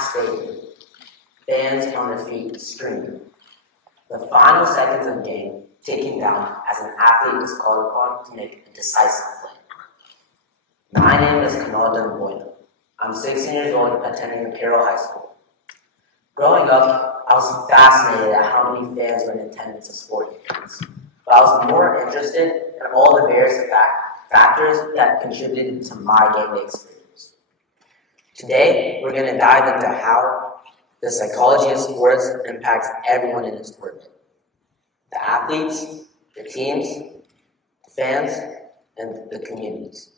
packed stadium, fans on their feet screaming. The final seconds of game ticking down as an athlete is called upon to make a decisive play. My name is Kunal Danduboyina. I'm 16 years old, attending McCarroll High School. Growing up, I was fascinated at how many fans were in attendance at sporting events, but I was more interested in all the various factors that contributed to my game day experience. Today, we're going to dive into how the psychology of sports impacts everyone in its orbit. The athletes, the teams, the fans, and the communities.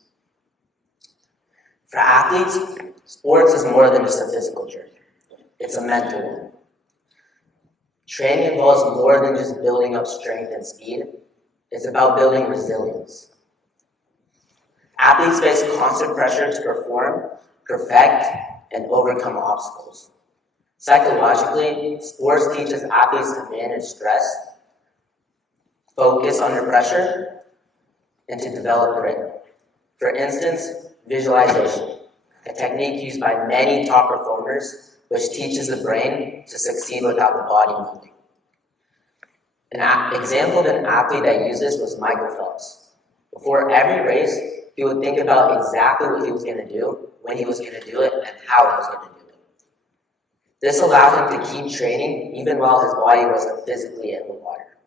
For athletes, sports is more than just a physical journey. It's a mental one. Training involves more than just building up strength and speed. It's about building resilience. Athletes face constant pressure to perform, perfect, and overcome obstacles. Psychologically, sports teaches athletes to manage stress, focus under pressure, and to develop grit. For instance, visualization, a technique used by many top performers which teaches the brain to succeed without the body moving. An example of an athlete that used this was Michael Phelps. Before every race, he would think about exactly what he was going to do, when he was going to do it, and how he was going to do it. This allowed him to keep training even while his body wasn't physically in the water.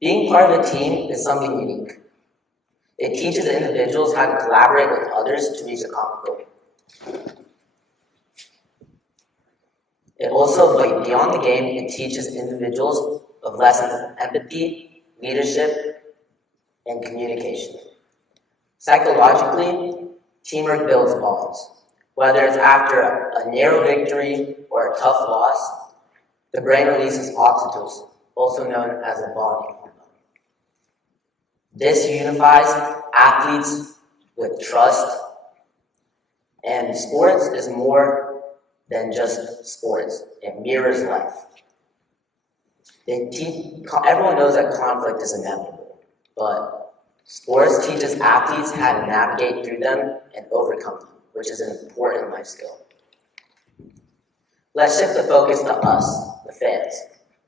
Being part of a team is something unique. It teaches individuals how to collaborate with others to reach a common goal. It also, beyond the game, it teaches individuals of lessons of empathy, leadership, and communication. Psychologically, teamwork builds bonds. Whether it's after a narrow victory or a tough loss, the brain releases oxytocin, also known as a bonding hormone. This unifies athletes with trust, and sports is more than just sports. It mirrors life. Everyone knows that conflict is inevitable, but sports teaches athletes how to navigate through them and overcome them, which is an important life skill. Let's shift the focus to us, the fans.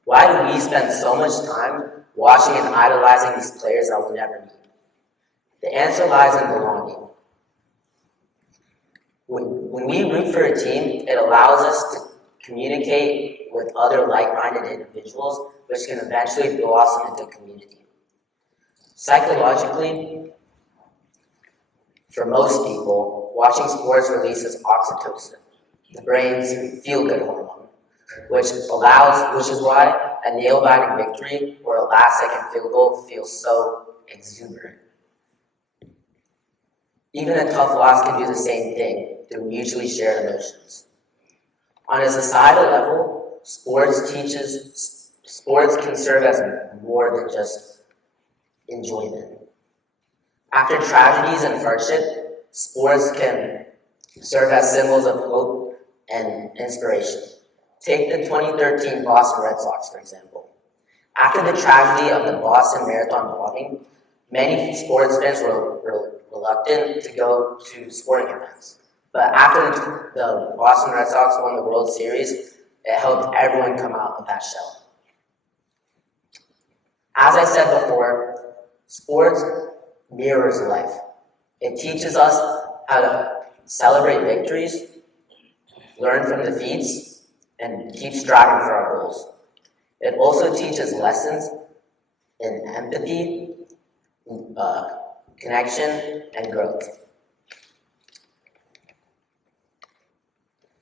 Why do we spend so much time watching and idolizing these players that we'll never meet? The answer lies in belonging. When we root for a team, it allows us to communicate with other like-minded individuals, which can eventually blossom into a community. Psychologically, for most people, watching sports releases oxytocin, the brain's feel-good hormone, which is why a nail-biting victory or a last-second field goal feels so exuberant. Even a tough loss can do the same thing through mutually shared emotions. On a societal level, sports can serve as more than just enjoyment. After tragedies and hardship, sports can serve as symbols of hope and inspiration. Take the 2013 Boston Red Sox, for example. After the tragedy of the Boston Marathon bombing, many sports fans were reluctant to go to sporting events. But after the Boston Red Sox won the World Series, it helped everyone come out of that shell. As I said before, sports mirrors life. It teaches us how to celebrate victories, learn from defeats, and keep striving for our goals. It also teaches lessons in empathy, connection, and growth.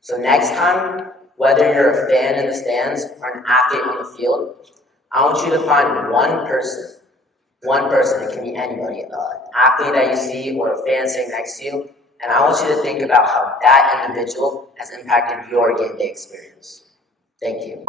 So next time, whether you're a fan in the stands or an athlete on the field, I want you to find one person, it can be anybody, an athlete that you see or a fan sitting next to you, and I want you to think about how that individual has impacted your game day experience. Thank you.